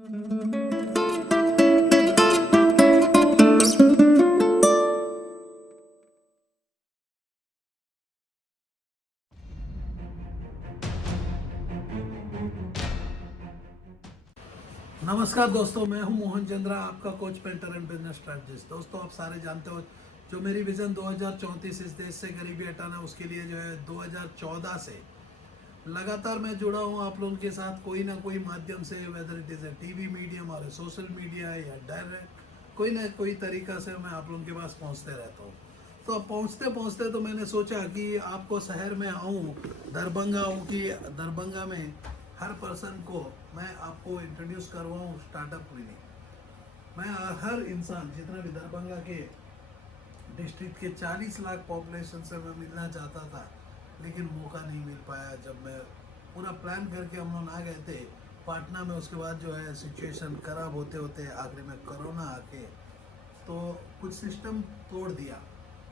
नमस्कार दोस्तों, मैं हूं मोहन चंद्रा, आपका coach, painter and business strategist. दोस्तों, आप सारे जानते हो जो मेरी विजन 2034 इस देश से गरीबी हटाना, उसके लिए जो है 2014 से लगातार मैं जुड़ा हूं आप लोगों के साथ कोई ना कोई माध्यम से, whether it is a TV medium और सोशल मीडिया या डायरेक्ट कोई ना कोई तरीका से मैं आप लोगों के पास पहुंचते रहता हूं। तो अब पहुंचते पहुंचते तो मैंने सोचा कि आपको शहर में आऊं, दरभंगा आऊं, कि दरभंगा में हर पर्सन को मैं आपको इंट्रोड्यूस करवाऊं स्टार्टअप क्लिनिक। मैं हर इंसान, जितना भी दरभंगा के डिस्ट्रिक्ट के 40 लाख पॉपुलेशन से मैं मिलना चाहता था, लेकिन मौका नहीं मिल पाया। जब मैं पूरा प्लान करके हम लोग आ गए थे पटना में, उसके बाद जो है सिचुएशन खराब होते होते आखिर में कोरोना आके तो कुछ सिस्टम तोड़ दिया।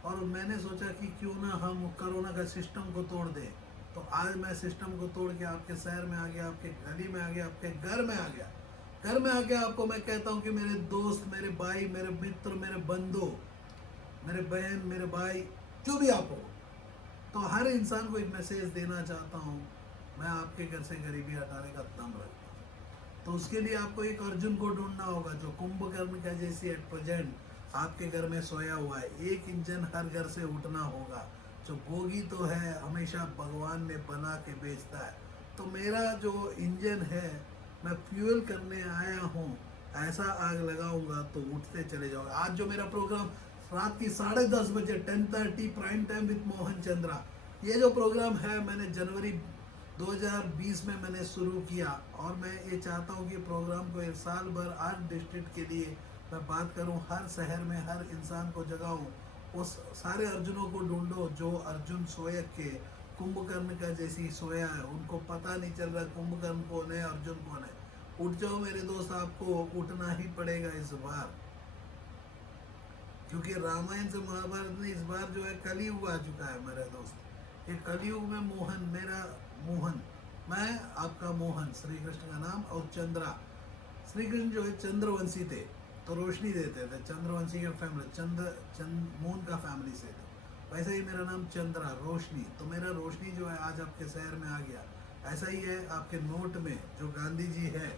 और मैंने सोचा कि क्यों ना हम कोरोना का सिस्टम को तोड़ दें। तो आज मैं सिस्टम को तोड़ के आपके शहर में आ गया, आपके गली में आ गया, आपके घर में आ गया। घर में आके आपको मैं कहता हूँ कि मेरे दोस्त, मेरे भाई, मेरे मित्र, मेरे बंधु, मेरे बहन, मेरे भाई, जो भी आप हो, तो हर इंसान को एक मैसेज देना चाहता हूँ। मैं आपके घर से गरीबी हटाने का दम रखता हूँ। तो उसके लिए आपको एक अर्जुन को ढूंढना होगा, जो कुंभकर्ण का जैसी एट प्रेजेंट आपके घर में सोया हुआ है। एक इंजन हर घर से उठना होगा। जो बोगी तो है हमेशा भगवान ने बना के बेचता है। तो मेरा जो इंजन है, मैं फ्यूल करने आया हूँ। ऐसा आग लगाऊंगा तो उठते चले जाओगे। आज जो मेरा प्रोग्राम रात की 10:30 बजे 10:30 prime time with Mohan Chandra, ये जो प्रोग्राम है मैंने जनवरी 2020 में मैंने शुरू किया। और मैं ये चाहता हूँ कि प्रोग्राम को एक साल भर हर डिस्ट्रिक्ट के लिए मैं बात करूँ, हर शहर में हर इंसान को जगाऊँ। उस सारे अर्जुनों को ढूंढो जो अर्जुन सोए के कुंभकर्ण का जैसी सोया है। उनको पता नहीं चल रहा कुंभकर्ण कौन है, अर्जुन कौन है। उठ जाओ मेरे दोस्त, आपको उठना ही पड़ेगा इस बार, क्योंकि रामायण से महाभारत में इस बार जो है कलयुग आ चुका है मेरे दोस्त। ये कलयुग में मोहन, मेरा मोहन, मैं आपका मोहन, श्री कृष्ण का नाम। और चंद्रा, श्री कृष्ण जो है चंद्रवंशी थे, तो रोशनी देते थे। चंद्रवंशी के फैमिली, मून का फैमिली से थे। वैसे ही मेरा नाम चंद्रा, रोशनी। तो मेरा रोशनी जो है आज आपके शहर में आ गया। ऐसा ही है आपके नोट में जो गांधी जी है,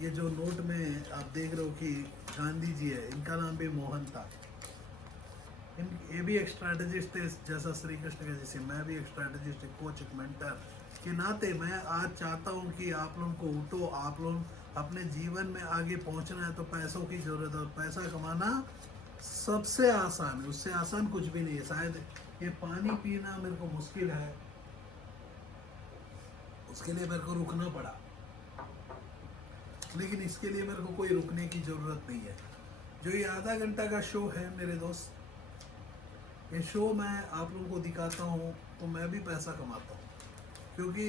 ये जो नोट में आप देख रहे हो कि गांधी जी है, इनका नाम भी मोहन था। ये भी एक स्ट्रैटेजिस्ट थे, जैसा श्री कृष्ण का। जैसे मैं भी एक स्ट्रैटेजिस्ट, एक कोच, एक मेंटर के नाते मैं आज चाहता हूँ कि आप लोगों को उठो। आप लोग अपने जीवन में आगे पहुँचना है तो पैसों की ज़रूरत है, और पैसा कमाना सबसे आसान है, उससे आसान कुछ भी नहीं है। शायद ये पानी पीना मेरे को मुश्किल है, उसके लिए मेरे को रुकना पड़ा, लेकिन इसके लिए मेरे को कोई रुकने की ज़रूरत नहीं है। जो ये आधा घंटा का शो है मेरे दोस्त, ये शो मैं आप लोगों को दिखाता हूँ तो मैं भी पैसा कमाता हूँ। क्योंकि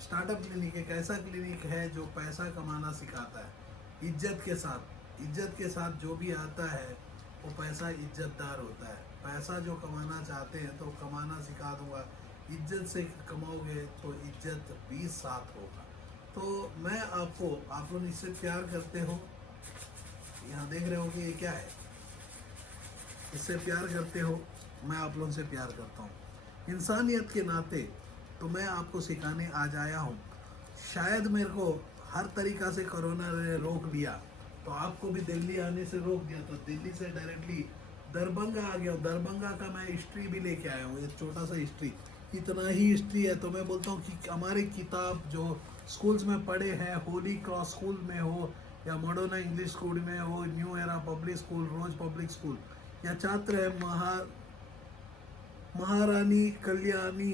स्टार्टअप क्लिनिक एक ऐसा क्लिनिक है जो पैसा कमाना सिखाता है, इज्जत के साथ। इज्जत के साथ जो भी आता है वो पैसा इज्जतदार होता है। पैसा जो कमाना चाहते हैं तो कमाना सिखा दूंगा। इज्जत से कमाओगे तो इज्जत भी साथ होगा। तो मैं आपको, आप लोग इससे प्यार करते हो, यहाँ देख रहे हो कि ये क्या है, इससे प्यार करते हो, मैं आप लोगों से प्यार करता हूँ इंसानियत के नाते। तो मैं आपको सिखाने आज आया हूँ। शायद मेरे को हर तरीक़ा से कोरोना ने रोक लिया, तो आपको भी दिल्ली आने से रोक दिया, तो दिल्ली से डायरेक्टली दरभंगा आ गया हूँ। दरभंगा का मैं हिस्ट्री भी लेके आया हूँ, ये छोटा सा हिस्ट्री, इतना ही हिस्ट्री है। तो मैं बोलता हूँ कि हमारी किताब जो स्कूल्स में पढ़े हैं, होली क्रॉस स्कूल में हो या मॉडर्न इंग्लिश स्कूल में हो, new era public school, rose public school, या छात्र है महारानी कल्याणी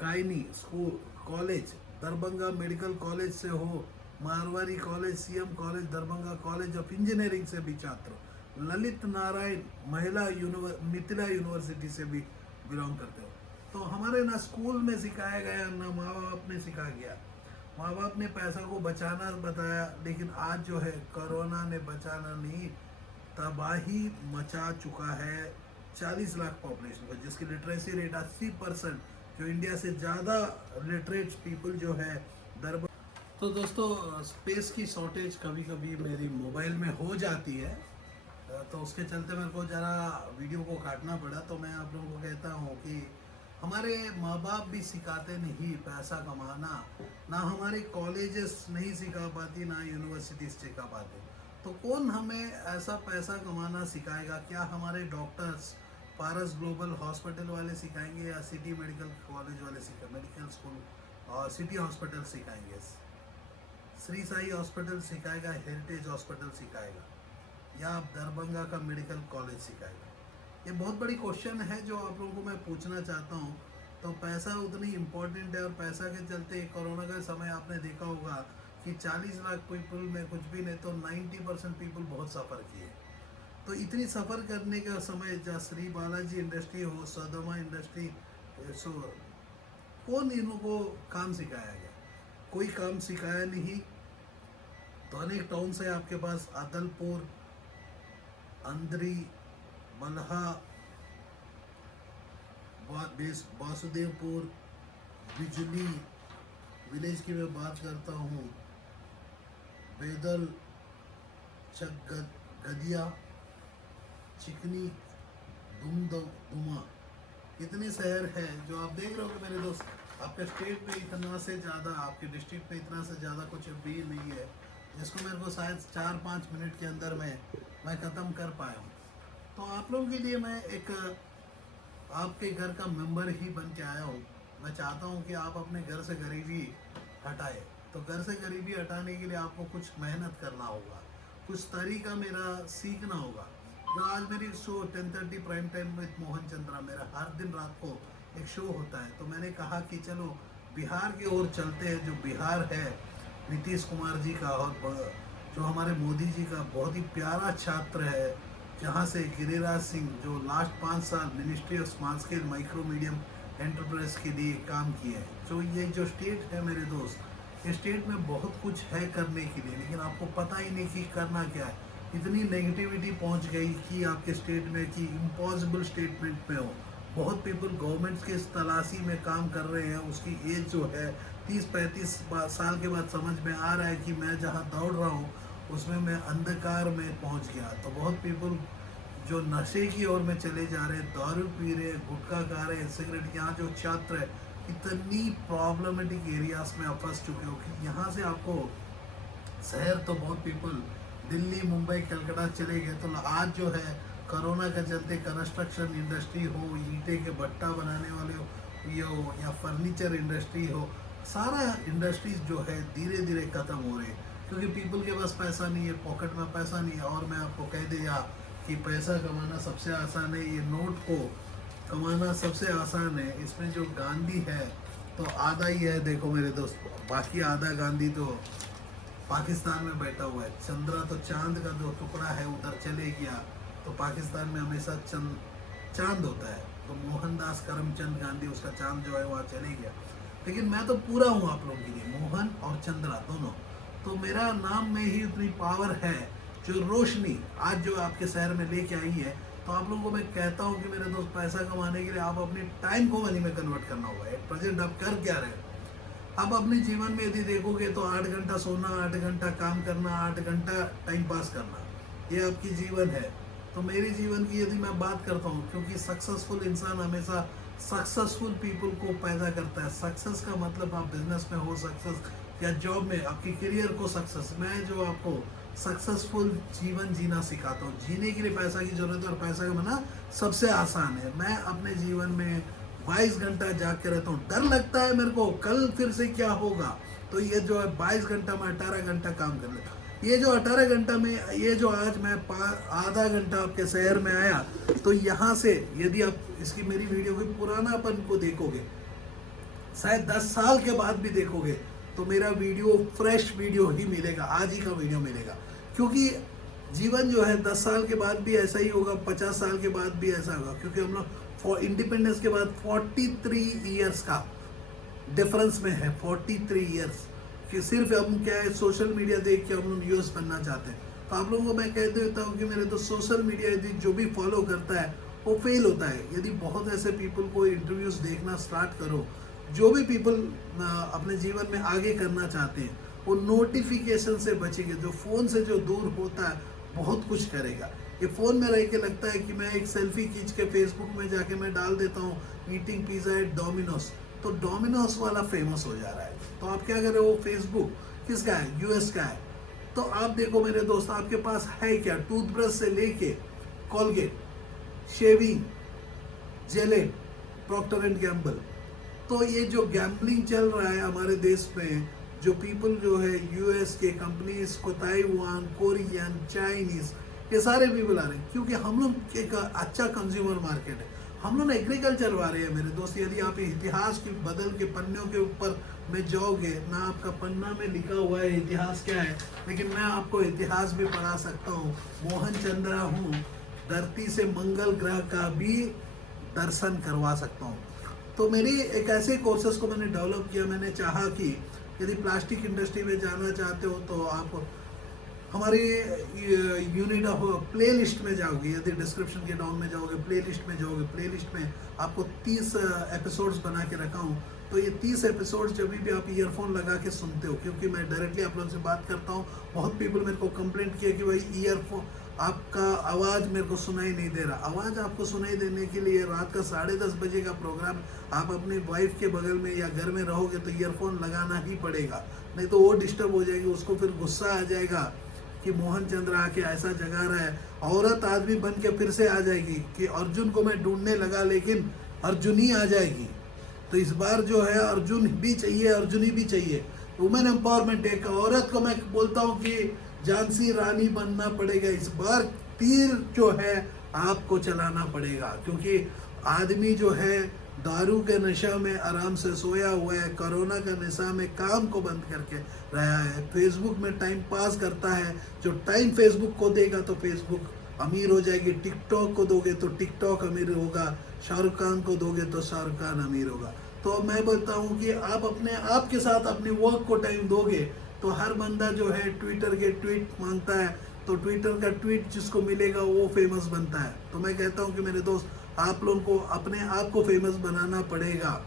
कायनी school college, Darbhanga medical college से हो, Marwari college, CM college, Darbhanga college of engineering से भी छात्र, ललित नारायण मिथिला यूनिवर्सिटी से भी बिलोंग करते हो। तो हमारे ना स्कूल में सिखाया गया, ना माँ बाप ने सिखाया गया। माँ बाप ने पैसा को बचाना बताया, लेकिन आज जो है कोरोना ने बचाना नहीं, तबाही मचा चुका है 40 लाख पॉपुलेशन को, जिसकी लिटरेसी रेट 80%, जो इंडिया से ज़्यादा लिटरेट पीपल जो है दरबार। तो दोस्तों स्पेस की शॉर्टेज कभी कभी मेरी मोबाइल में हो जाती है, तो उसके चलते मेरे को ज़रा वीडियो को काटना पड़ा। तो मैं आप लोगों को कहता हूँ कि हमारे माँ बाप भी सिखाते नहीं पैसा कमाना, ना हमारे कॉलेजेस नहीं सिखा पाती, ना यूनिवर्सिटीज सिखा पाते। तो कौन हमें ऐसा पैसा कमाना सिखाएगा? क्या हमारे डॉक्टर्स पारस ग्लोबल हॉस्पिटल वाले सिखाएंगे, या सिटी मेडिकल कॉलेज वाले मेडिकल स्कूल और सिटी हॉस्पिटल सिखाएंगे? श्री साई हॉस्पिटल सिखाएगा, हेरिटेज हॉस्पिटल सिखाएगा, या दरभंगा का मेडिकल कॉलेज सिखाएगा? ये बहुत बड़ी क्वेश्चन है जो आप लोगों को मैं पूछना चाहता हूँ। तो पैसा उतनी इम्पोर्टेंट है, और पैसा के चलते कोरोना का समय आपने देखा होगा कि 40 लाख पीपल में कुछ भी नहीं तो 90% पीपल बहुत सफ़र किए। तो इतनी सफ़र करने का समय, जहाँ श्री बालाजी इंडस्ट्री हो, सदमा इंडस्ट्री, सो कौन इनको काम सिखाया गया? कोई काम सिखाया नहीं। तो अनेक टाउन से आपके पास अदलपुर, अंद्री, मल्हा, वासुदेवपुर, बिजली विलेज की मैं बात करता हूँ, बेदल, गदिया, चिकनी, दुमा, इतने शहर हैं जो आप देख रहे हो कि मेरे दोस्त, आपके स्टेट में इतना से ज़्यादा, आपके डिस्ट्रिक्ट में इतना से ज़्यादा कुछ भी नहीं है जिसको मेरे को शायद 4-5 मिनट के अंदर मैं ख़त्म कर पाया हूँ। तो आप लोगों के लिए मैं एक आपके घर का मेंबर ही बन के आया हूँ। मैं चाहता हूँ कि आप अपने घर से गरीबी हटाए। तो घर से गरीबी हटाने के लिए आपको कुछ मेहनत करना होगा, कुछ तरीका मेरा सीखना होगा। जो आज मेरी show 10:30 prime time with Mohan Chandra, मेरा हर दिन रात को एक शो होता है। तो मैंने कहा कि चलो बिहार की ओर चलते हैं। जो बिहार है नीतीश कुमार जी का, और जो हमारे मोदी जी का बहुत ही प्यारा छात्र है, जहाँ से गिरिराज सिंह जो लास्ट 5 साल ministry of small scale micro medium enterprise के लिए काम किए हैं। जो ये जो स्टेट है मेरे दोस्त, इस स्टेट में बहुत कुछ है करने के लिए, लेकिन आपको पता ही नहीं कि करना क्या है। इतनी नेगेटिविटी पहुंच गई कि आपके स्टेट में कि इम्पॉसिबल स्टेटमेंट में हो। बहुत पीपल गवर्नमेंट के इस तलाशी में काम कर रहे हैं। उसकी एज जो है 30-35 साल के बाद समझ में आ रहा है कि मैं जहाँ दौड़ रहा हूँ उसमें मैं अंधकार में पहुँच गया। तो बहुत पीपल जो नशे की ओर में चले जा रहे हैं, दारू पी रहे हैं, गुटखा खा रहे हैं, सिगरेट। यहाँ जो छात्र है, इतनी प्रॉब्लमेटिक एरियाज में आप फंस चुके हो कि यहाँ से आपको शहर तो बहुत पीपल दिल्ली, मुंबई, कलकत्ता चले गए। तो आज जो है कोरोना के चलते कंस्ट्रक्शन इंडस्ट्री हो, ईंटे के भट्टा बनाने वाले हो, ये हो, या फर्नीचर इंडस्ट्री हो, सारा इंडस्ट्रीज जो है धीरे धीरे ख़त्म हो रहे हैं, क्योंकि पीपल के पास पैसा नहीं है, पॉकेट में पैसा नहीं है। और मैं आपको कह दिया कि पैसा कमाना सबसे आसान है, ये नोट को कमाना सबसे आसान है। इसमें जो गांधी है तो आधा ही है, देखो मेरे दोस्त, बाकी आधा गांधी तो पाकिस्तान में बैठा हुआ है। चंद्रा तो चांद का जो टुकड़ा है उधर चले गया। तो पाकिस्तान में हमेशा चांद होता है। तो मोहनदास करमचंद गांधी, उसका चांद जो है वहाँ चले गया। लेकिन मैं तो पूरा हूँ आप लोगों के लिए, मोहन और चंद्रा दोनों। तो मेरा नाम में ही उतनी पावर है, जो रोशनी आज जो आपके शहर में लेके आई है। तो आप लोगों को मैं कहता हूँ कि मेरे दोस्त, पैसा कमाने के लिए आप अपने टाइम को मनी में कन्वर्ट करना होगा। एट प्रेजेंट आप कर क्या रहे हो? आप अपने जीवन में यदि देखोगे तो 8 घंटा सोना, 8 घंटा काम करना, 8 घंटा टाइम पास करना, ये आपकी जीवन है। तो मेरे जीवन की यदि मैं बात करता हूँ, क्योंकि सक्सेसफुल इंसान हमेशा सक्सेसफुल पीपल को पैदा करता है। सक्सेस का मतलब आप बिजनेस में हो सक्सेस, या जॉब में आपकी करियर को सक्सेस। मैं जो आपको सक्सेसफुल जीवन जीना सिखाता हूँ। जीने के लिए पैसा की जरूरत है, और पैसा कमाना सबसे आसान है। मैं अपने जीवन में 22 घंटा जाग के रहता हूँ। डर लगता है मेरे को कल फिर से क्या होगा। तो ये जो है 22 घंटा में 18 घंटा काम कर लेता हूँ। ये जो 18 घंटा में, ये जो आज मैं आधा घंटा आपके शहर में आया, तो यहाँ से यदि आप इसकी मेरी वीडियो के पुरानापन को देखोगे, शायद 10 साल के बाद भी देखोगे, तो मेरा वीडियो फ्रेश वीडियो ही मिलेगा, आज ही का वीडियो मिलेगा। क्योंकि जीवन जो है 10 साल के बाद भी ऐसा ही होगा, 50 साल के बाद भी ऐसा होगा। क्योंकि हम लोग इंडिपेंडेंस के बाद 43 ईयर्स का डिफरेंस में है। 43 ईयर्स कि सिर्फ हम क्या है, सोशल मीडिया देख के हम लोग यूएस बनना चाहते हैं। तो आप लोगों को मैं कह देता हूँ कि मेरे तो सोशल मीडिया यदि जो भी फॉलो करता है वो फेल होता है। यदि बहुत ऐसे पीपल को इंटरव्यूज देखना स्टार्ट करो, जो भी पीपल अपने जीवन में आगे करना चाहते हैं, वो नोटिफिकेशन से बचेंगे। जो फ़ोन से जो दूर होता है बहुत कुछ करेगा। ये फ़ोन में रह के लगता है कि मैं एक सेल्फी खींच के फेसबुक में जाके मैं डाल देता हूँ ईटिंग पिज़्ज़ा एट डोमिनोस, तो डोमिनोस वाला फेमस हो जा रहा है। तो आप क्या करें, वो फेसबुक किसका है, यूएस का है। तो आप देखो मेरे दोस्त, आपके पास है क्या, टूथब्रश से लेके Colgate, shaving Gillette, Procter and Gamble. तो ये जो गैम्बलिंग चल रहा है हमारे देश में, जो पीपल जो है यूएस के कंपनीज को, ताइवान, कोरियन, चाइनीज, ये सारे पीपल आ रहे हैं क्योंकि हम लोग एक अच्छा कंज्यूमर मार्केट है। हम लोग एग्रीकल्चर वाले हैं मेरे दोस्त। यदि आप इतिहास की बदल के पन्नों के ऊपर में जाओगे ना, आपका पन्ना में लिखा हुआ है इतिहास क्या है, लेकिन मैं आपको इतिहास भी पढ़ा सकता हूँ। मोहन चंद्रा हूँ, धरती से मंगल ग्रह का भी दर्शन करवा सकता हूँ। तो मेरी एक ऐसे कोर्सेज को मैंने डेवलप किया। मैंने चाहा कि यदि प्लास्टिक इंडस्ट्री में जाना चाहते हो तो आप हमारी यूनिट ऑफ प्ले लिस्ट में जाओगे। यदि डिस्क्रिप्शन के डाउन में जाओगे, प्ले लिस्ट में जाओगे, प्ले लिस्ट में आपको 30 एपिसोड्स बना के रखा हूँ। तो ये 30 एपिसोड्स जब भी आप ईयरफोन लगा के सुनते हो, क्योंकि मैं डायरेक्टली आप लोगों से बात करता हूँ। बहुत पीपल मेरे को कंप्लेंट किया कि भाई ईयरफोन आपका आवाज़ मेरे को सुनाई नहीं दे रहा। आवाज़ आपको सुनाई देने के लिए रात का 10:30 बजे का प्रोग्राम आप अपनी वाइफ के बगल में या घर में रहोगे तो ईयरफोन लगाना ही पड़ेगा, नहीं तो वो डिस्टर्ब हो जाएगी। उसको फिर गुस्सा आ जाएगा कि मोहन चंद्र आके ऐसा जगा रहा है। औरत आदमी बन के फिर से आ जाएगी कि अर्जुन को मैं ढूंढने लगा लेकिन अर्जुनी आ जाएगी। तो इस बार जो है अर्जुन भी चाहिए, अर्जुनी भी चाहिए। वुमेन एम्पावरमेंट, एक औरत को मैं बोलता हूँ कि झांसी रानी बनना पड़ेगा। इस बार तीर जो है आपको चलाना पड़ेगा, क्योंकि आदमी जो है दारू के नशा में आराम से सोया हुआ है, कोरोना का नशा में काम को बंद करके रहा है, फेसबुक में टाइम पास करता है। जो टाइम फेसबुक को देगा तो फेसबुक अमीर हो जाएगी, टिकटॉक को दोगे तो टिकटॉक अमीर होगा, शाहरुख खान को दोगे तो शाहरुख खान अमीर होगा। तो मैं बोलता हूँ कि आप अपने आप के साथ अपनी वर्क को टाइम दोगे तो हर बंदा जो है ट्विटर के ट्वीट मांगता है, तो ट्विटर का ट्वीट जिसको मिलेगा वो फेमस बनता है। तो मैं कहता हूँ कि मेरे दोस्त, आप लोगों को अपने आप को फेमस बनाना पड़ेगा।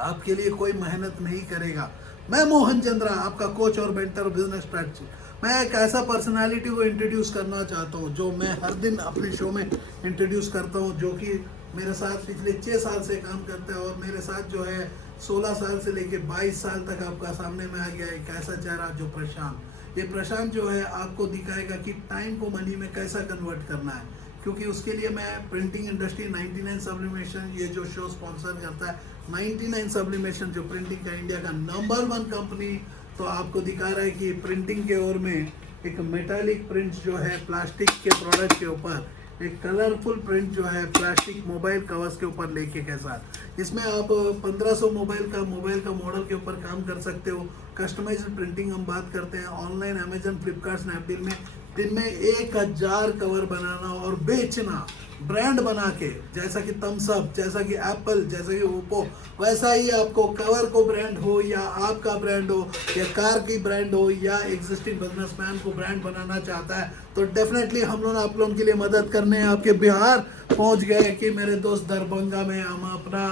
आपके लिए कोई मेहनत नहीं करेगा। मैं मोहन चंद्रा, आपका कोच और मेंटर बिजनेस स्ट्रैटेजी, मैं एक ऐसा पर्सनालिटी को इंट्रोड्यूस करना चाहता हूँ जो मैं हर दिन अपने शो में इंट्रोड्यूस करता हूँ, जो कि मेरे साथ पिछले 6 साल से काम करता है और मेरे साथ जो है 16 साल से लेके 22 साल तक आपका सामने में आ गया एक ऐसा चेहरा जो प्रशांत। ये प्रशांत जो है आपको दिखाएगा कि टाइम को मनी में कैसा कन्वर्ट करना है, क्योंकि उसके लिए मैं प्रिंटिंग इंडस्ट्री 99 सब्लिमेशन ये जो शो स्पॉन्सर करता है, 99 सब्लिमेशन जो प्रिंटिंग का इंडिया का नंबर 1 कंपनी, तो आपको दिखा रहा है कि प्रिंटिंग के ओर में एक मेटालिक प्रिंट जो है प्लास्टिक के प्रोडक्ट के ऊपर, एक कलरफुल प्रिंट जो है प्लास्टिक मोबाइल कवर्स के ऊपर लेके के साथ, इसमें आप 1500 मोबाइल का मॉडल के ऊपर काम कर सकते हो। कस्टमाइज्ड प्रिंटिंग हम बात करते हैं ऑनलाइन अमेजन, फ्लिपकार्ट, स्नैपडील में दिन में 1000 कवर बनाना और बेचना, ब्रांड बना के, जैसा कि थम्स अप, जैसा कि एप्पल, जैसा कि ओप्पो, वैसा ही आपको कवर को ब्रांड हो या आपका ब्रांड हो या कार की ब्रांड हो या एग्जिस्टिंग बिजनेसमैन को ब्रांड बनाना चाहता है, तो डेफिनेटली हम लोग आप लोगों के लिए मदद करने आपके बिहार पहुंच गए कि मेरे दोस्त दरभंगा में हम अपना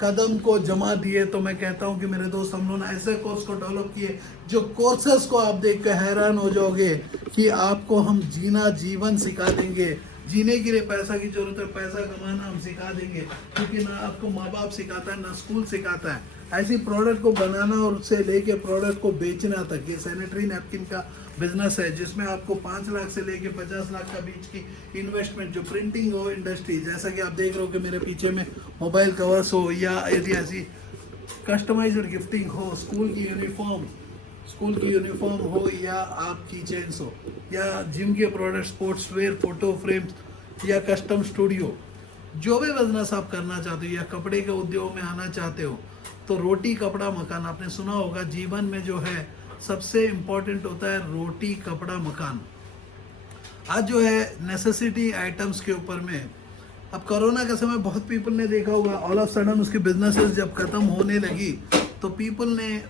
कदम को जमा दिए। तो मैं कहता हूं कि मेरे दोस्त, हम लोगों ने ऐसे कोर्स को डेवलप किए जो कोर्सेस को आप देख कर हैरान हो जाओगे कि आपको हम जीना जीवन सिखा देंगे। जीने के लिए पैसा की जरूरत है, पैसा कमाना हम सिखा देंगे, क्योंकि ना आपको माँ बाप सिखाता है ना स्कूल सिखाता है। ऐसी प्रोडक्ट को बनाना और उससे लेके प्रोडक्ट को बेचना तक, ये सैनिटरी नैपकिन का बिजनेस है जिसमें आपको 5 लाख से लेके 50 लाख का बीच की इन्वेस्टमेंट, जो प्रिंटिंग हो इंडस्ट्री, जैसा कि आप देख रहे हो कि मेरे पीछे में मोबाइल कवर्स हो या यदि ऐसी कस्टमाइज्ड गिफ्टिंग हो, स्कूल की यूनिफॉर्म हो या आप की चेन्स हो या जिम के product, sports wear, photo frames या कस्टम स्टूडियो, जो भी बिजनेस आप करना चाहते हो या कपड़े के उद्योग में आना चाहते हो, तो रोटी कपड़ा मकान, आपने सुना होगा जीवन में जो है सबसे इम्पोर्टेंट होता है रोटी कपड़ा मकान। आज जो है नेसेसिटी आइटम्स के ऊपर में, अब कोरोना का समय बहुत पीपल ने देखा होगा, ऑल ऑफ सडन उसकी बिजनेसेस जब खत्म होने लगी तो पीपल ने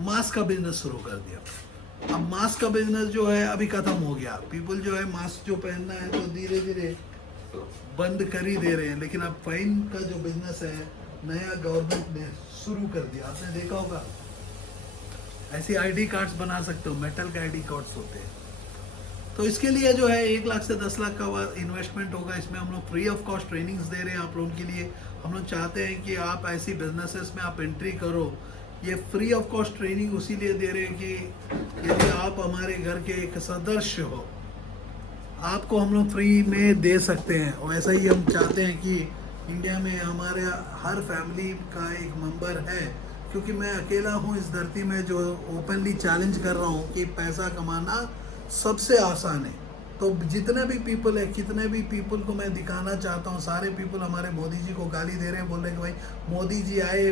मास्क का बिजनेस शुरू कर दिया। अब मास्क का बिजनेस जो है अभी खत्म हो गया, पीपल जो है मास्क जो पहनना है तो धीरे धीरे बंद कर ही दे रहे हैं। लेकिन अब फाइन का जो बिजनेस है नया गवर्नमेंट ने शुरू कर दिया, आपने देखा होगा ऐसी आईडी कार्ड्स बना सकते हो, मेटल के आईडी कार्ड्स होते हैं। तो इसके लिए जो है 1 लाख से 10 लाख का इन्वेस्टमेंट होगा। इसमें हम लोग फ्री ऑफ कॉस्ट ट्रेनिंग्स दे रहे हैं आप लोगों के लिए। हम लोग चाहते हैं कि आप ऐसी बिजनेसेस में आप एंट्री करो। ये फ्री ऑफ कॉस्ट ट्रेनिंग उसी लिए दे रहे हैं कि यदि आप हमारे घर के एक सदस्य हो, आपको हम लोग फ्री में दे सकते हैं। और ऐसा ही हम चाहते हैं कि इंडिया में हमारे हर फैमिली का एक मेंबर है, क्योंकि मैं अकेला हूँ इस धरती में जो ओपनली चैलेंज कर रहा हूँ कि पैसा कमाना सबसे आसान है। तो जितने भी पीपल है, कितने भी पीपल को मैं दिखाना चाहता हूँ, सारे पीपल हमारे मोदी जी को गाली दे रहे हैं, बोल रहे हैं कि भाई मोदी जी आए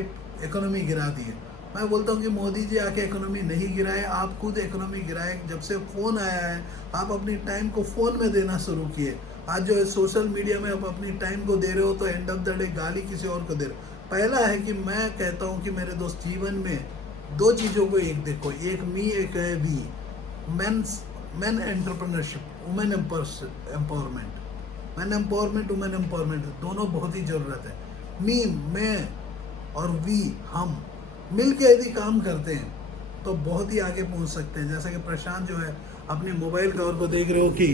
इकोनॉमी गिरा दी है। मैं बोलता हूँ कि मोदी जी आके इकोनॉमी नहीं गिराए, आप खुद इकोनॉमी गिराए। जब से फ़ोन आया है आप अपनी टाइम को फ़ोन में देना शुरू किए। आज जो है सोशल मीडिया में आप अपनी टाइम को दे रहे हो तो एंड ऑफ द डे गाली किसी और को दे रहे हो। पहला है कि मैं कहता हूँ कि मेरे दोस्त जीवन में दो चीज़ों को एक देखो, एक मी एक है we. Man entrepreneurship, women empowerment, man empowerment, women empowerment, दोनों बहुत ही ज़रूरत है। मी, मैं, और वी, हम मिल के यदि काम करते हैं तो बहुत ही आगे पहुंच सकते हैं। जैसा कि प्रशांत जो है अपने मोबाइल कवर को देख रहे हो कि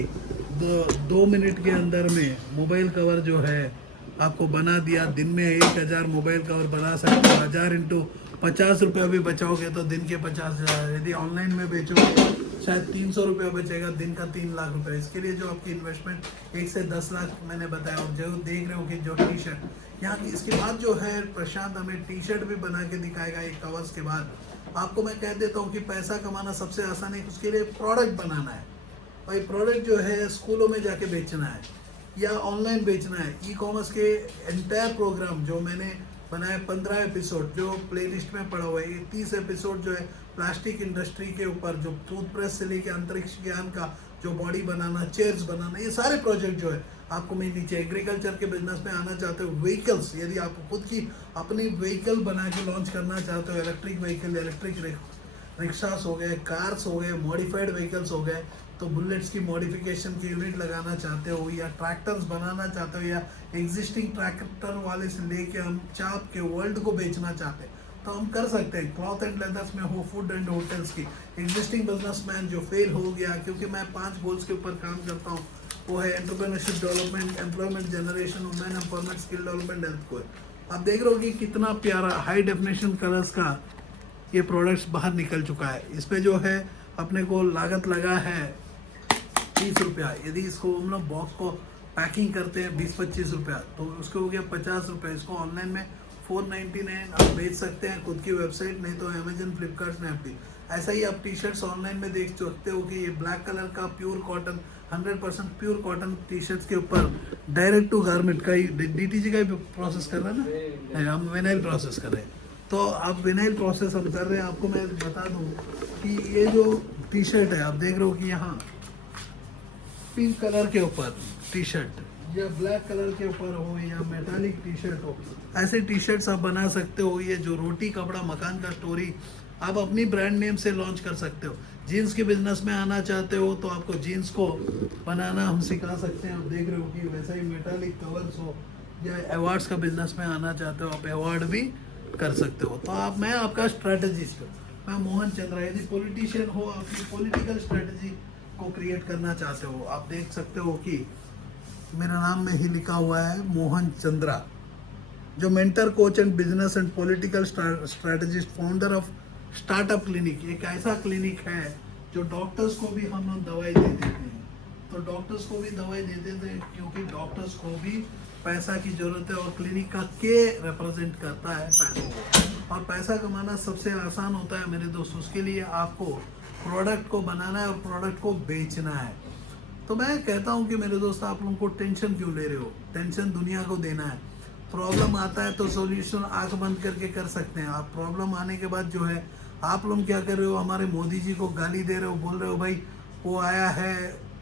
2 मिनट के अंदर में मोबाइल कवर जो है आपको बना दिया। दिन में 1000 मोबाइल कवर बना सकते हो। 1000 इंटू 50 रुपया भी बचाओगे तो दिन के 50,000। यदि ऑनलाइन में बेचोगे शायद 300 रुपया बचेगा, दिन का 3 लाख रुपया। इसके लिए जो आपकी इन्वेस्टमेंट 1 से 10 लाख मैंने बताया। और जो देख रहे हो कि जो टी शर्ट यहाँ की, इसके बाद जो है प्रशांत हमें टी शर्ट भी बना के दिखाएगा एक कवर्स के बाद। आपको मैं कह देता हूँ कि पैसा कमाना सबसे आसान है, उसके लिए प्रोडक्ट बनाना है। भाई प्रोडक्ट जो है स्कूलों में जाके बेचना है या ऑनलाइन बेचना है। ई कॉमर्स के एंटायर प्रोग्राम जो मैंने बनाए 15 एपिसोड जो प्लेलिस्ट में पड़ा हुआ है, ये 30 एपिसोड जो है प्लास्टिक इंडस्ट्री के ऊपर, जो टूथब्रश से लेके अंतरिक्ष ज्ञान का, जो बॉडी बनाना, चेयर्स बनाना, ये सारे प्रोजेक्ट जो है आपको मैं नीचे। एग्रीकल्चर के बिजनेस में आना चाहते हो, व्हीकल्स, यदि आप खुद की अपनी व्हीकल बना के लॉन्च करना चाहते हो, इलेक्ट्रिक व्हीकल, इलेक्ट्रिक रिक्शास हो गए, कार्स हो गए, मॉडिफाइड व्हीकल्स हो गए, तो बुलेट्स की मॉडिफिकेशन की यूनिट लगाना चाहते हो, या ट्रैक्टर्स बनाना चाहते हो, या एग्जिस्टिंग ट्रैक्टर वाले से लेके हम चाप के वर्ल्ड को बेचना चाहते हैं तो हम कर सकते हैं। क्लॉथ एंड लेदर्स में हो, फूड एंड होटल्स की एग्जिस्टिंग बिजनेसमैन जो फेल हो गया, क्योंकि मैं 5 गोल्स के ऊपर काम करता हूँ, वो है entrepreneurship development, employment generation, women empowerment, skill development, health को। आप देख रहे हो कि कितना प्यारा हाई डेफिनेशन कलर्स का ये प्रोडक्ट्स बाहर निकल चुका है। इस पे जो है अपने को लागत लगा है 30 रुपया। यदि इसको हम लोग बॉक्स को पैकिंग करते हैं 20-25 रुपया, तो उसको हो गया 50 रुपये। इसको ऑनलाइन में 499 आप बेच सकते हैं खुद की वेबसाइट, नहीं तो अमेजन, फ्लिपकार्ट, स्नैपडील। ऐसा ही आप टी शर्ट्स ऑनलाइन में देख सकते हो कि ये ब्लैक कलर का pure cotton, 100% pure cotton T shirts के ऊपर डायरेक्ट टू गारमेंट का ही DTG का ही प्रोसेस कर रहे हैं ना, नहीं हम विनाइल प्रोसेस कर रहे हैं। तो आप विनाइल प्रोसेस हम कर रहे हैं। आपको मैं बता दूं कि ये जो टी शर्ट है आप देख रहे हो कि यहाँ पिंक कलर के ऊपर टी शर्ट, या ब्लैक कलर के ऊपर हो, या मेटालिक टी शर्ट हो, ऐसे टी शर्ट्स आप बना सकते हो। ये जो रोटी कपड़ा मकान का स्टोरी आप अपनी ब्रांड नेम से लॉन्च कर सकते हो। जीन्स के बिजनेस में आना चाहते हो तो आपको जीन्स को बनाना हम सिखा सकते हैं। आप देख रहे हो कि वैसा ही मेटालिक कवर्स हो, या अवार्ड्स का बिजनेस में आना चाहते हो आप अवार्ड भी कर सकते हो। तो आप, मैं आपका स्ट्रेटजिस्ट हूँ, मैं मोहन चंद्रा। यदि पॉलिटिशियन हो, अपनी पॉलिटिकल स्ट्रेटजी को क्रिएट करना चाहते हो, आप देख सकते हो कि मेरा नाम में ही लिखा हुआ है मोहन चंद्रा, जो mentor, coach and business and political strategist, founder of startup clinic. एक ऐसा क्लिनिक है जो डॉक्टर्स को भी हम लोग दवाई दे देते हैं। तो डॉक्टर्स को भी दवाई देते थे क्योंकि डॉक्टर्स को भी पैसा की जरूरत है, और क्लिनिक का के रिप्रेजेंट करता है पैसों को। और पैसा कमाना सबसे आसान होता है मेरे दोस्त। उसके लिए आपको प्रोडक्ट को बनाना है और प्रोडक्ट को बेचना है। तो मैं कहता हूँ कि मेरे दोस्त आप लोगों को टेंशन क्यों ले रहे हो, टेंशन दुनिया को देना है। प्रॉब्लम आता है तो सॉल्यूशन आंख बंद करके कर सकते हैं आप। प्रॉब्लम आने के बाद जो है आप लोग क्या कर रहे हो, हमारे मोदी जी को गाली दे रहे हो, बोल रहे हो भाई वो आया है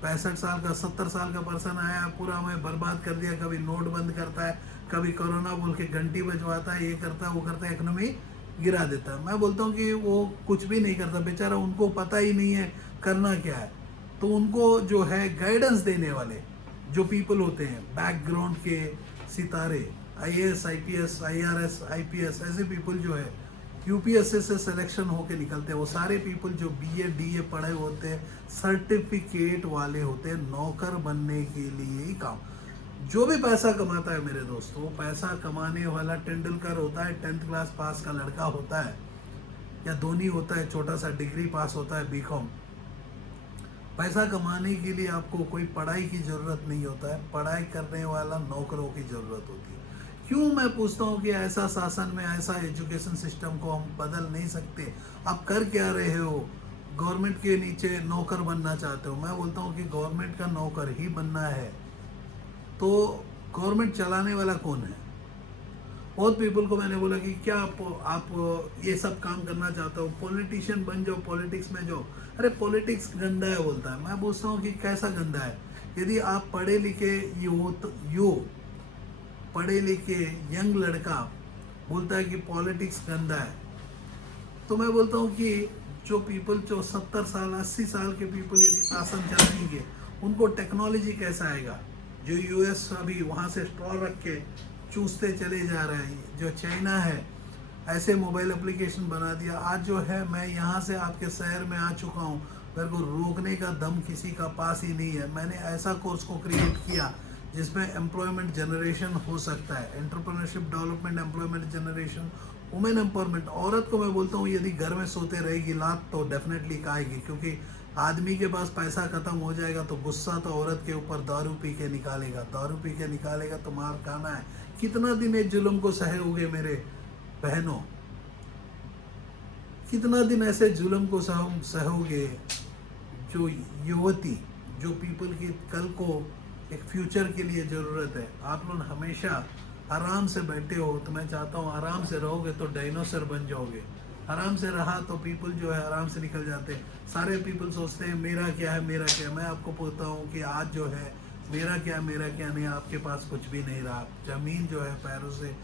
65 साल का, 70 साल का पर्सन आया, पूरा हमें बर्बाद कर दिया। कभी नोट बंद करता है, कभी कोरोना बोल के घंटी बजवाता है, ये करता है वो करता है, इकोनॉमी गिरा देता है। मैं बोलता हूँ कि वो कुछ भी नहीं करता बेचारा, उनको पता ही नहीं है करना क्या है। तो उनको जो है गाइडेंस देने वाले जो पीपल होते हैं, बैकग्राउंड के सितारे, IAS, IPS, IRS, IPS, ऐसे पीपल जो है यूपीएससी से सिलेक्शन होके निकलते हैं, वो सारे पीपल जो बीए डीए पढ़े होते हैं, सर्टिफिकेट वाले होते हैं, नौकर बनने के लिए ही काम। जो भी पैसा कमाता है मेरे दोस्तों, पैसा कमाने वाला तेंदुलकर होता है, 10th क्लास पास का लड़का होता है, या धोनी होता है, छोटा सा डिग्री पास होता है बीकॉम। पैसा कमाने के लिए आपको कोई पढ़ाई की ज़रूरत नहीं होता है, पढ़ाई करने वाला नौकरों की ज़रूरत होती है। क्यों मैं पूछता हूँ कि ऐसा शासन में, ऐसा एजुकेशन सिस्टम को हम बदल नहीं सकते? आप कर क्या रहे हो? गवर्नमेंट के नीचे नौकर बनना चाहते हो। मैं बोलता हूँ कि गवर्नमेंट का नौकर ही बनना है तो गवर्नमेंट चलाने वाला कौन है? बहुत पीपल को मैंने बोला कि क्या आप ये सब काम करना चाहते हो, पॉलिटिशियन बन जाओ, पॉलिटिक्स में जाओ। अरे पॉलिटिक्स गंदा है बोलता है। मैं पूछता हूँ कि कैसा गंदा है? यदि आप पढ़े लिखे पढ़े लिखे यंग लड़का बोलता है कि पॉलिटिक्स गंदा है, तो मैं बोलता हूँ कि जो पीपल जो 70 साल 80 साल के पीपल यदि शासन चलाएंगे, उनको टेक्नोलॉजी कैसा आएगा? जो यूएस अभी वहाँ से स्ट्रॉ रख के चूसते चले जा रहे हैं, जो चाइना है ऐसे मोबाइल एप्लीकेशन बना दिया। आज जो है मैं यहाँ से आपके शहर में आ चुका हूँ, मेरे को रोकने का दम किसी का पास ही नहीं है। मैंने ऐसा कोर्स को क्रिएट किया जिसमें एम्प्लॉयमेंट जनरेशन हो सकता है, entrepreneurship development, employment generation, women empowerment. औरत को मैं बोलता हूँ यदि घर में सोते रहेगी लात तो डेफिनेटली खाएगी, क्योंकि आदमी के पास पैसा खत्म हो जाएगा तो गुस्सा तो औरत के ऊपर दारू पी के निकालेगा, दारू पी के निकालेगा तो मार खाना है। कितना दिन इस जुल्म को सहोगे मेरे बहनों? कितना दिन ऐसे जुल्म को सहोगे? जो युवती, जो पीपल की कल को एक फ्यूचर के लिए ज़रूरत है। आप लोग हमेशा आराम से बैठे हो, तो मैं चाहता हूँ आराम से रहोगे तो डायनासोर बन जाओगे। आराम से रहा तो पीपल जो है आराम से निकल जाते हैं। सारे पीपल सोचते हैं मेरा क्या है, मेरा क्या है। मैं आपको बोलता हूँ कि आज जो है मेरा क्या, मेरा क्या नहीं, आपके पास कुछ भी नहीं रहा। ज़मीन जो है पैरों से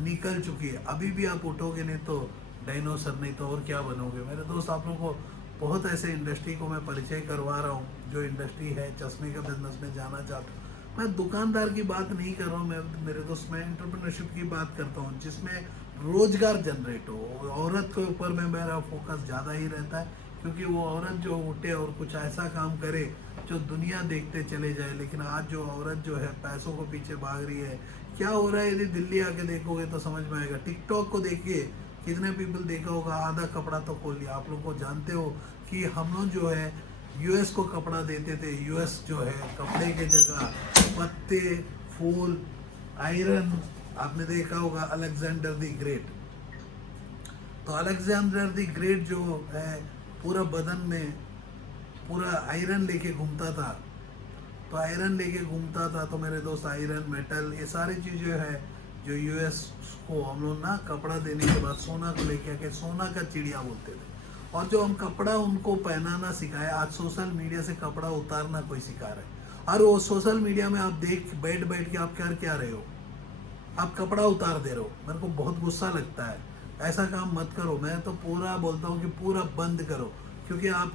निकल चुकी है। अभी भी आप उठोगे नहीं तो डायनासोर, नहीं तो और क्या बनोगे? मेरे दोस्त, आप लोगों को बहुत ऐसे इंडस्ट्री को मैं परिचय करवा रहा हूँ, जो इंडस्ट्री है चश्मे के बिजनेस में जाना चाहता हूँ। मैं दुकानदार की बात नहीं कर रहा हूँ, मैं मेरे दोस्त, मैं एंटरप्रेन्योरशिप की बात करता हूँ जिसमें रोजगार जनरेट हो। औरत के ऊपर में मेरा फोकस ज़्यादा ही रहता है, क्योंकि वो औरत जो उठे और कुछ ऐसा काम करे जो दुनिया देखते चले जाए। लेकिन आज जो औरत जो है पैसों को पीछे भाग रही है। क्या हो रहा है? यदि दिल्ली आके देखोगे तो समझ में आएगा। टिकटॉक को देखिए, कितने पीपल देखा होगा, आधा कपड़ा तो खोल लिया। आप लोग को जानते हो कि हम लोग जो है यूएस को कपड़ा देते थे। यूएस जो है कपड़े के जगह पत्ते, फूल, आयरन, आपने देखा होगा अलेक्जेंडर द ग्रेट। तो अलेक्जेंडर द ग्रेट जो है पूरा बदन में पूरा आयरन लेके घूमता था। तो आयरन लेके घूमता था तो मेरे दोस्त आयरन, मेटल, ये सारी चीज़ें है जो यूएस को हम लोग ना कपड़ा देने के बाद सोना को लेके आके सोना का चिड़िया बोलते थे। और जो हम कपड़ा उनको पहनाना सिखाया, आज सोशल मीडिया से कपड़ा उतारना कोई सिखा रहा है। और वो सोशल मीडिया में आप देख बैठ बैठ के आप कर क्या रहे हो? आप कपड़ा उतार दे रहे हो। मेरे को बहुत गुस्सा लगता है। ऐसा काम मत करो। मैं तो पूरा बोलता हूँ कि पूरा बंद करो, क्योंकि आप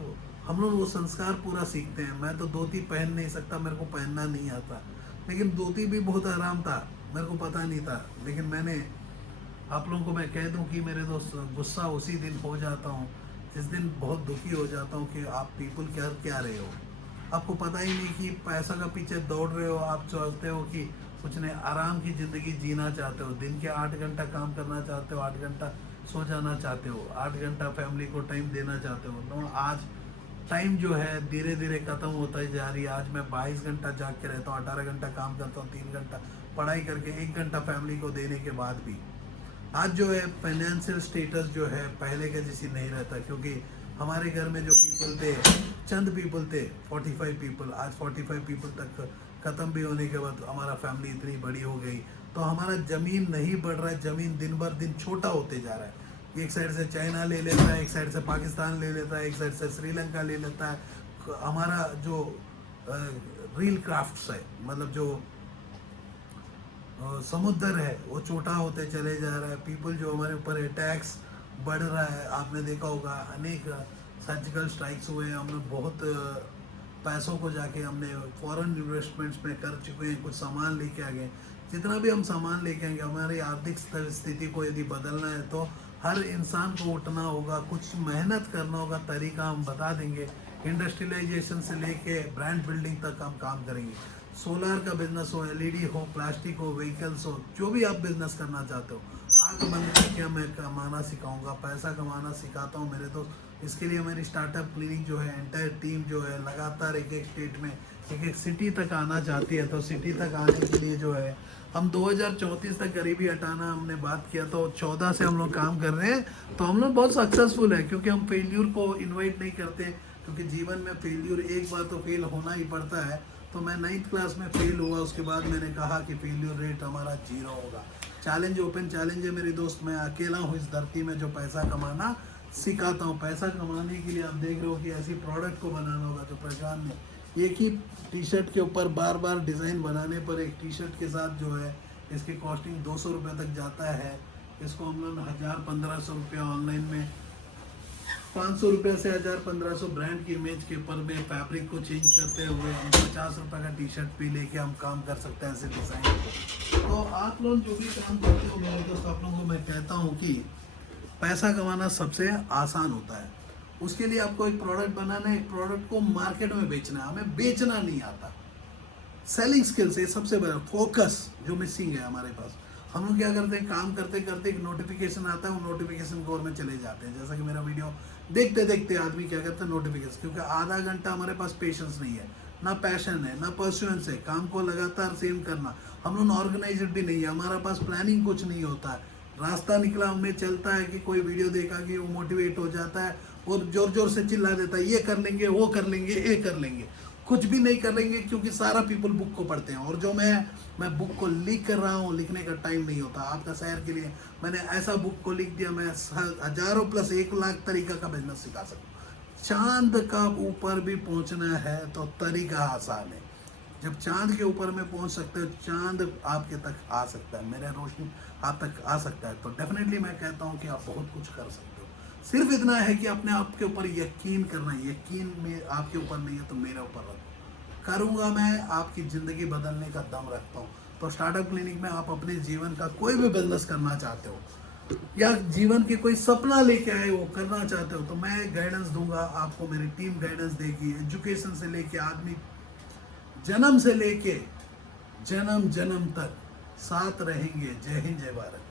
हम लोग वो संस्कार पूरा सीखते हैं। मैं तो धोती पहन नहीं सकता, मेरे को पहनना नहीं आता। लेकिन धोती भी बहुत आराम था, मेरे को पता नहीं था। लेकिन मैंने आप लोगों को मैं कह दूं कि मेरे दोस्त, गुस्सा उसी दिन हो जाता हूँ जिस दिन बहुत दुखी हो जाता हूँ कि आप पीपल क्या रहे हो। आपको पता ही नहीं कि पैसा का पीछे दौड़ रहे हो। आप चाहते हो कि कुछ नहीं, आराम की ज़िंदगी जीना चाहते हो। दिन के 8 घंटा काम करना चाहते हो, 8 घंटा सो जाना चाहते हो, 8 घंटा फैमिली को टाइम देना चाहते हो। तो आज टाइम जो है धीरे धीरे ख़त्म होता ही जा रही है। आज मैं 22 घंटा जाग के रहता हूँ, 18 घंटा काम करता हूँ, 3 घंटा पढ़ाई करके, 1 घंटा फैमिली को देने के बाद भी आज जो है फाइनेंशियल स्टेटस जो है पहले के जैसी नहीं रहता। क्योंकि हमारे घर में जो पीपल थे, चंद पीपल थे, 45 पीपल, आज 45 पीपल तक ख़त्म भी होने के बाद हमारा फैमिली इतनी बड़ी हो गई। तो हमारा ज़मीन नहीं बढ़ रहा है, ज़मीन दिन भर दिन छोटा होते जा रहा है। एक साइड से चाइना ले लेता है, एक साइड से पाकिस्तान ले लेता है, एक साइड से श्रीलंका ले लेता है। हमारा जो रील क्राफ्ट्स है, मतलब जो समुद्र है, वो छोटा होते चले जा रहा है। पीपल जो हमारे ऊपर है, टैक्स बढ़ रहा है। आपने देखा होगा अनेक सर्जिकल स्ट्राइक्स हुए हैं। हम लोग बहुत पैसों को जाके हमने फॉरेन इन्वेस्टमेंट्स में कर चुके हैं, कुछ सामान लेके आ गए। जितना भी हम सामान लेके आएंगे, हमारी आर्थिक स्थिति को यदि बदलना है तो हर इंसान को उठना होगा, कुछ मेहनत करना होगा, तरीका हम बता देंगे। इंडस्ट्रियलाइजेशन से लेके ब्रांड बिल्डिंग तक हम काम करेंगे। सोलार का बिजनेस हो, एलईडी हो, प्लास्टिक हो, व्हीकल्स हो, जो भी आप बिजनेस करना चाहते हो, आंख बंद करके मैं कमाना सिखाऊंगा, पैसा कमाना सिखाता हूँ मेरे दोस्त। इसके लिए मेरी स्टार्टअप क्लिनिक जो है, एंटायर टीम जो है, लगातार एक एक स्टेट में, एक एक सिटी तक आना चाहती है। तो सिटी तक आने के लिए जो है, हम 2034 तक गरीबी हटाना हमने बात किया, तो 14 से हम लोग काम कर रहे हैं। तो हम लोग बहुत सक्सेसफुल है, क्योंकि हम फेल्यूर को इन्वाइट नहीं करते, क्योंकि जीवन में फेल्यूर एक बार तो फेल होना ही पड़ता है। तो मैं 9th क्लास में फेल हुआ, उसके बाद मैंने कहा कि फेल्यूर रेट हमारा 0 होगा। चैलेंज ओपन चैलेंज है मेरे दोस्त, मैं अकेला हूँ इस धरती में जो पैसा कमाना सिखाता हूँ। पैसा कमाने के लिए आप देख रहे हो कि ऐसी प्रोडक्ट को बनाना होगा जो पहचान में, एक ही टी शर्ट के ऊपर बार बार डिज़ाइन बनाने पर एक टी शर्ट के साथ जो है इसकी कॉस्टिंग 200 रुपये तक जाता है। इसको हम लोग 1000-1500 रुपया ऑनलाइन में, 500 रुपये से 1000-1500 ब्रांड की इमेज के ऊपर में फैब्रिक को चेंज करते हुए हम 50 रुपये का टी शर्ट भी लेके हम काम कर सकते हैं ऐसे डिज़ाइन को। तो आप लोग जो भी काम करते हो मेरे दोस्त, आप लोगों को मैं कहता हूँ कि पैसा कमाना सबसे आसान होता है। उसके लिए आपको एक प्रोडक्ट बनाना है, एक प्रोडक्ट को मार्केट में बेचना है। हमें बेचना नहीं आता। सेलिंग स्किल्स ये सबसे बड़ा फोकस जो मिसिंग है हमारे पास। हम लोग क्या करते हैं, काम करते करते एक नोटिफिकेशन आता है, वो नोटिफिकेशन को और में चले जाते हैं। जैसा कि मेरा वीडियो देखते देखते आदमी क्या करता है, नोटिफिकेशन, क्योंकि आधा घंटा हमारे पास पेशेंस नहीं है, ना पैशन है, ना परस्यूएंस है, काम को लगातार सेम करना। हम लोग ऑर्गेनाइज्ड भी नहीं है, हमारा पास प्लानिंग कुछ नहीं होता है। रास्ता निकला हमें चलता है कि कोई वीडियो देखा कि वो मोटिवेट हो जाता है और जोर जोर से चिल्ला देता है, ये कर लेंगे, वो कर लेंगे, ये कर लेंगे। कुछ भी नहीं कर लेंगे, क्योंकि सारा पीपल बुक को पढ़ते हैं। और जो मैं बुक को लिख कर रहा हूँ, लिखने का टाइम नहीं होता। आपका शहर के लिए मैंने ऐसा बुक को लिख दिया, मैं हजारों प्लस 1 लाख तरीका का बिजनेस सिखा सकूँ। चांद का ऊपर भी पहुँचना है तो तरीका आसान है। जब चांद के ऊपर में पहुंच सकते हो, चांद आपके तक आ सकता है, मेरे रोशनी आप तक आ सकता है, तो डेफिनेटली मैं कहता हूं कि आप बहुत कुछ कर सकते हो। सिर्फ इतना है कि अपने आप के ऊपर यकीन करना है। यकीन में आपके ऊपर नहीं है तो मेरे ऊपर रखो, करूंगा मैं, आपकी ज़िंदगी बदलने का दम रखता हूँ। तो स्टार्टअप क्लिनिक में आप अपने जीवन का कोई भी बिजनेस करना चाहते हो या जीवन के कोई सपना लेके आए वो करना चाहते हो, तो मैं गाइडेंस दूंगा आपको, मेरी टीम गाइडेंस देगी। एजुकेशन से लेके आदमी जन्म से लेके जन्म जन्म तक साथ रहेंगे। जय हिंद, जय Bharat.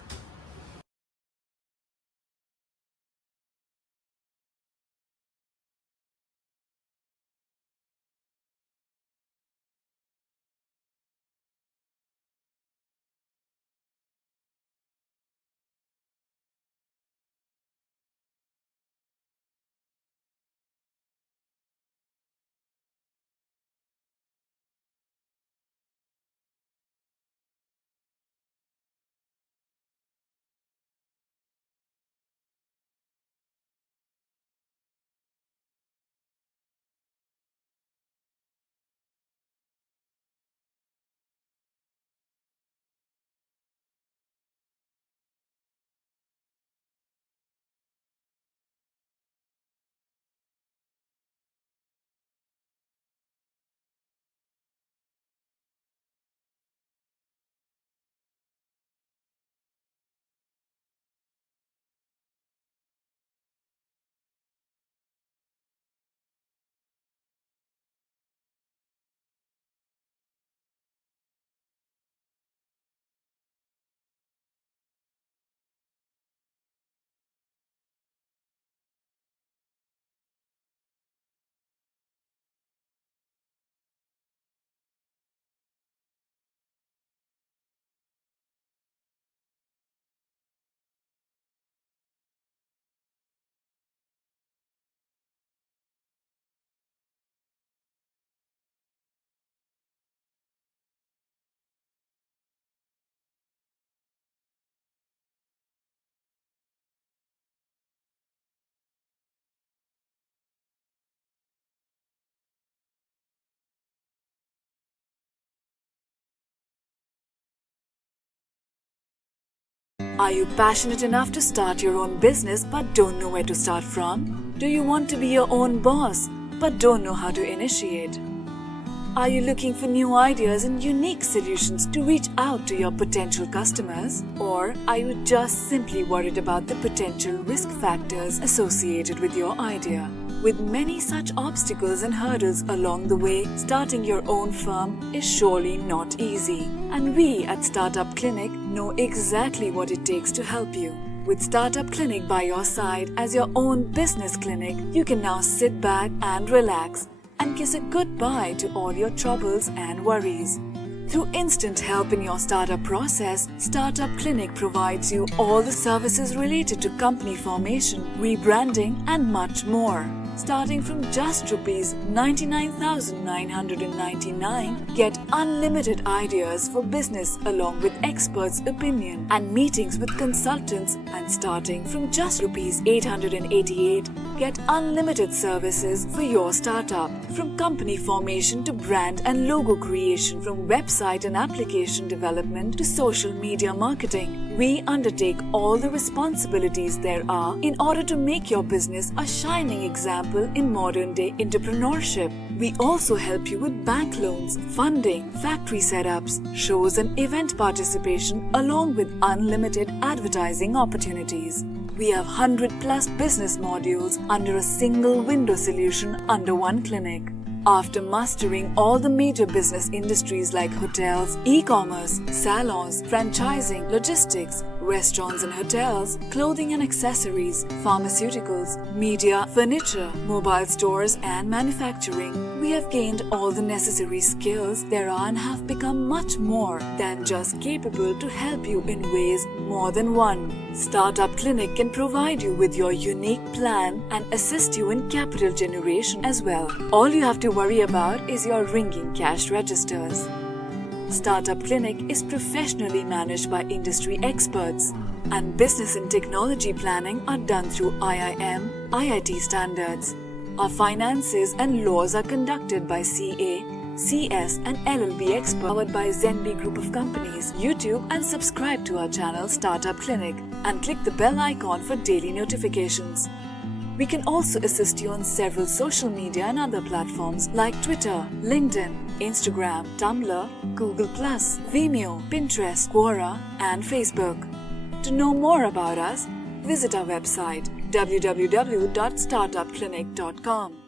Are you passionate enough to start your own business but don't know where to start from? Do you want to be your own boss but don't know how to initiate? Are you looking for new ideas and unique solutions to reach out to your potential customers? Or are you just simply worried about the potential risk factors associated with your idea? With many such obstacles and hurdles along the way, starting your own firm is surely not easy. And we at Startup Clinic know exactly what it takes to help you. With Startup Clinic by your side as your own business clinic, you can now sit back and relax and kiss a goodbye to all your troubles and worries. Through instant help in your startup process, Startup Clinic provides you all the services related to company formation, rebranding and much more. Starting from just Rs 99,999, get unlimited ideas for business along with experts' opinion and meetings with consultants, and starting from just Rs 888, get unlimited services for your startup. From company formation to brand and logo creation, from website and application development to social media marketing, we undertake all the responsibilities there are in order to make your business a shining example in modern-day entrepreneurship. We also help you with bank loans, funding, factory setups, shows and event participation along with unlimited advertising opportunities. We have 100+ business modules under a single window solution under one clinic. After mastering all the major business industries like hotels, e-commerce, salons, franchising, logistics, restaurants and hotels, clothing and accessories, pharmaceuticals, media, furniture, mobile stores and manufacturing, we have gained all the necessary skills there are and have become much more than just capable to help you in ways more than one. Startup Clinic can provide you with your unique plan and assist you in capital generation as well. All you have to worry about is your ringing cash registers. Startup Clinic is professionally managed by industry experts, and business and technology planning are done through IIM, IIT standards. Our finances and laws are conducted by CA, CS and LLB experts, powered by Zenby Group of Companies. YouTube and subscribe to our channel Startup Clinic and click the bell icon for daily notifications. We can also assist you on several social media and other platforms like Twitter, LinkedIn, Instagram, Tumblr, Google+, Vimeo, Pinterest, Quora and Facebook. To know more about us, visit our website www.startupclinic.com.